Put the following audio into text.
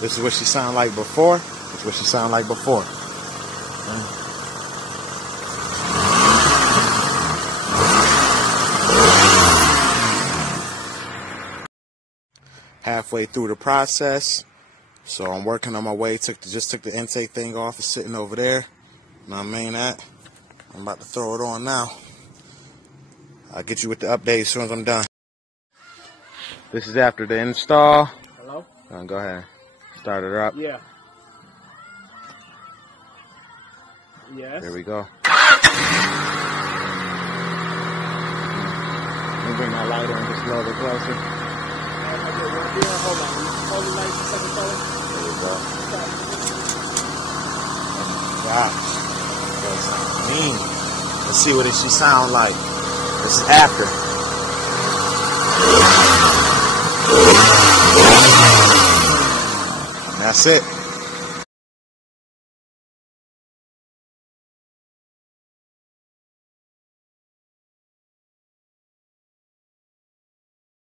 This is what she sounded like before. This is what she sounded like before. Halfway through the process, so I'm working on my way. Just took the intake thing off. It's sitting over there. You know what I mean? I'm about to throw it on now. I'll get you with the update as soon as I'm done. This is after the install. Hello? Go ahead. Start it up. Yeah. Yes. There we go. Let me bring my light on just a little bit closer. Hold on. Hold the light a second, fella. There we go. Oh my gosh. That's mean. Let's see what she sound like. This is after. That's it.